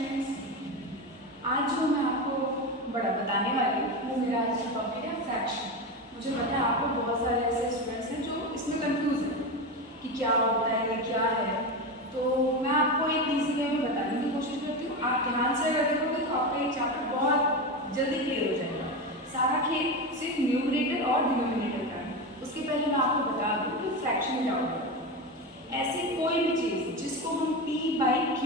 Students, आज जो मैं आपको बड़ा बताने वाली हूँ वो मेरा आज का टॉपिक है फ्रैक्शन। मुझे पता है आपको बहुत सारे ऐसे स्टूडेंट्स हैं जो इसमें कंफ्यूज हैं कि क्या होता है, ये क्या है। तो मैं आपको एक इजी वे में बताने की कोशिश करती हूँ। आप ध्यान से अगर देखोगे तो आपका ये चैप्टर बहुत जल्दी क्लियर हो जाएगा। सारा खेल सिर्फ न्यूमरेटर और डिनोमिनेटर का है। उसके पहले मैं आपको बता दूँ कि फ्रैक्शन क्या होता है। ऐसी कोई भी चीज़ जिसको हम P/Q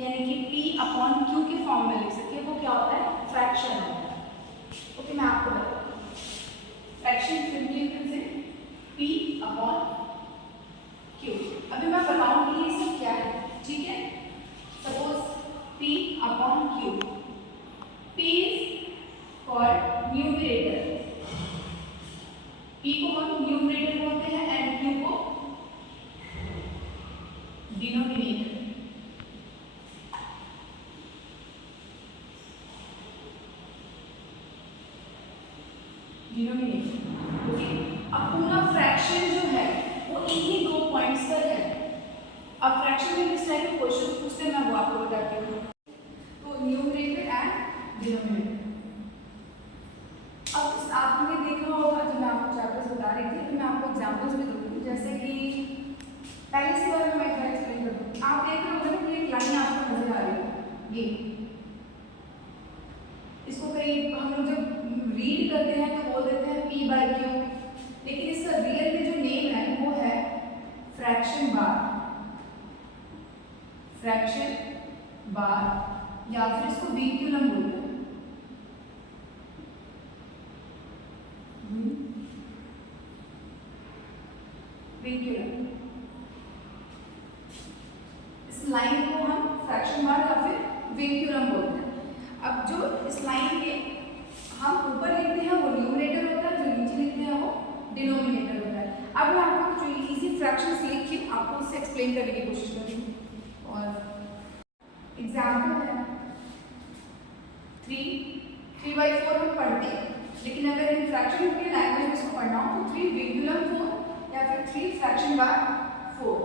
यानी कि P/Q के फॉर्म में लिख सकते हैं, वो क्या होता है? फ्रैक्शन होता है। ओके, मैं आपको बताता हूँ। फ्रैक्शन सिंपली से P/Q। अभी मैं बताऊंगी ये सब क्या है, ठीक है? Suppose P/Q, P is called numerator. P को हम न्यूमरेटर बोलते हैं एंड Q को डिनोमिनेटर। ओके, अब पूरा फ्रैक्शन जो है वो इन्हीं दो पॉइंट्स पर है। अब फ्रैक्शन में किस टाइप के क्वेश्चंस पूछते हैं मैं वो आपको बताती हूँ। तो न्यूमरेटर एंड डिनोमिनेटर। अब आपने देखा होगा जब मैं आपको चैप्टर्स बता रही थी तो मैं आपको एग्जांपल्स भी दूंगी। जैसे कि पहले से बार मैं एक बार एक्सप्लेन कर दूँ। आप देख रहे होंगे ना कि एक लाइन आपको नजर आ रही है, ये इसको कई हम लोग जब रीड करते हैं तो बोल देते हैं P/Q, लेकिन इसका रियल में जो नेम है वो है फ्रैक्शन बार। फ्रैक्शन बार या फिर इसको विंक्यूलम बोलते हैं। विंक्यूलम, इस लाइन को हम फ्रैक्शन बार या फिर विंक्यूलम बोलते हैं। अब जो इस लाइन के हम ऊपर लिखते हैं वो न्यूमरेटर होता है, जो नीचे लिखते हैं वो डिनोमिनेटर होता है। अब मैं आपको कुछ इजी फ्रैक्शंस लिख के आपको उससे एक्सप्लेन करने की कोशिश करती हूँ। और एग्जांपल है 3/4 हम पढ़ते हैं, लेकिन अगर इन फ्रैक्शन की लैंग्वेज में इसको पढ़ना हो तो 3 विंक्यूलम 4 या फिर 3 फ्रैक्शन बार 4,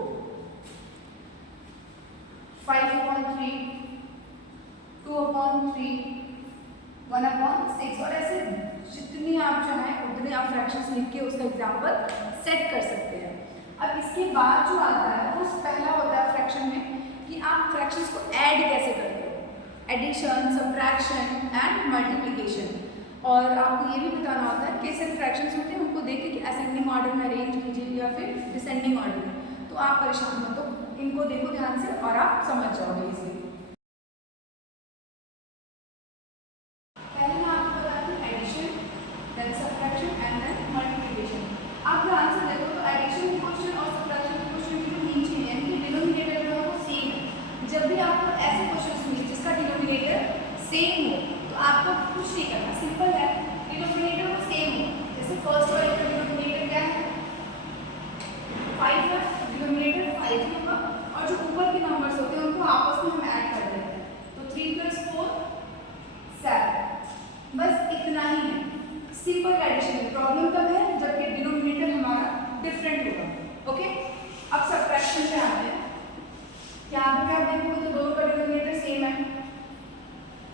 5/3, 2/3, 1/6 और ऐसे जितनी आप चाहें उतने आप फ्रैक्शंस लिख के उसका एग्जांपल सेट कर सकते हैं। अब इसके बाद जो आता है वो पहला होता है फ्रैक्शन में कि आप फ्रैक्शंस को ऐड कैसे करते हो, एडिशन, सब्ट्रैक्शन एंड मल्टीप्लिकेशन। और आपको ये भी बताना होता है कैसे फ्रैक्शंस होते हैं उनको देख के असेंडिंग ऑर्डर में अरेंज कीजिए या फिर डिसेंडिंग ऑर्डर में। तो आप परेशान मत हो, इनको देखो ध्यान से और आप समझ जाओगे इजीली। आप ध्यान से देखो तो एडिशन के क्वेश्चन और सब्ट्रैक्शन के क्वेश्चन की जो नीचे है यानी कि डिनोमिनेटर जो है वो सेम है। जब भी आपको ऐसे क्वेश्चंस मिले जिसका डिनोमिनेटर सेम हो तो आपको कुछ नहीं करना, सिंपल है। डिनोमिनेटर वो सेम हो, जैसे फर्स्ट वाले का डिनोमिनेटर क्या है 5 है, डिनोमिनेटर 5 होगा और जो ऊपर के नंबर्स होते हैं उनको आपस में हम ऐड कर देते हैं। तो 3 + 4 7, बस इतना ही है। सिंपल एडिशन है। प्रॉब्लम तब है जबकि डिनोमिनेटर हमारा डिफरेंट होगा। ओके, अब सब्ट्रैक्शन पे आते हैं। यहाँ पे आप देखोगे तो दोनों का डिनोमिनेटर सेम है,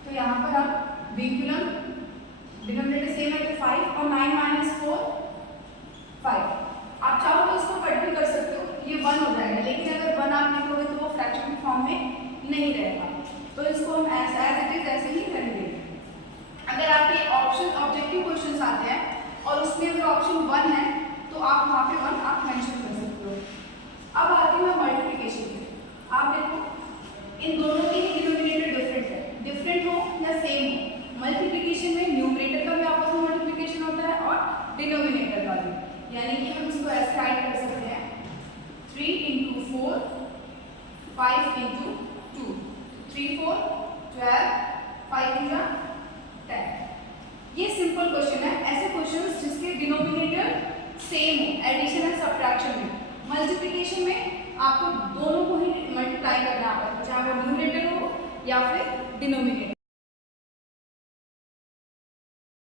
तो यहाँ पर आप विंक्यूलम डिनोमिनेटर सेम है तो 5 और 9 - 4 5। आप चाहो तो इसको कट भी कर सकते हो, ये 1 हो जाएगा, लेकिन अगर 1 आप लिखोगे तो वो फ्रैक्शन के फॉर्म में नहीं रहेगा, तो इसको हम एज इट इज ऐसे ही करेंगे। अगर आपके ऑप्शन ऑब्जेक्टिव क्वेश्चंस आते हैं और उसमें अगर ऑप्शन 1 है तो आप वहाँ पे 1 आप मेंशन कर सकते हो। अब आती है मल्टीप्लिकेशन पे। आप देखो इन दोनों के ही डिनोमिनेटर डिफरेंट है, डिफरेंट हो या सेम हो। मल्टीप्लिकेशन में न्यूमरेटर का भी आपस में मल्टीप्लिकेशन होता है और डिनोमिनेटर का भी, यानी कि हम इसको ऐसे राइट कर सकते हैं 3 × 4 5 × 2 3 4 12 5 × 10। ये सिंपल क्वेश्चन है। ऐसे क्वेश्चंस जिसके डिनोमिनेटर सेम हो एडिशन एंड सब्ट्रैक्शन में। मल्टीप्लिकेशन में आपको दोनों को ही मल्टीप्लाई करना है, चाहे वो न्यूमरेटर हो या फिर डिनोमिनेटर।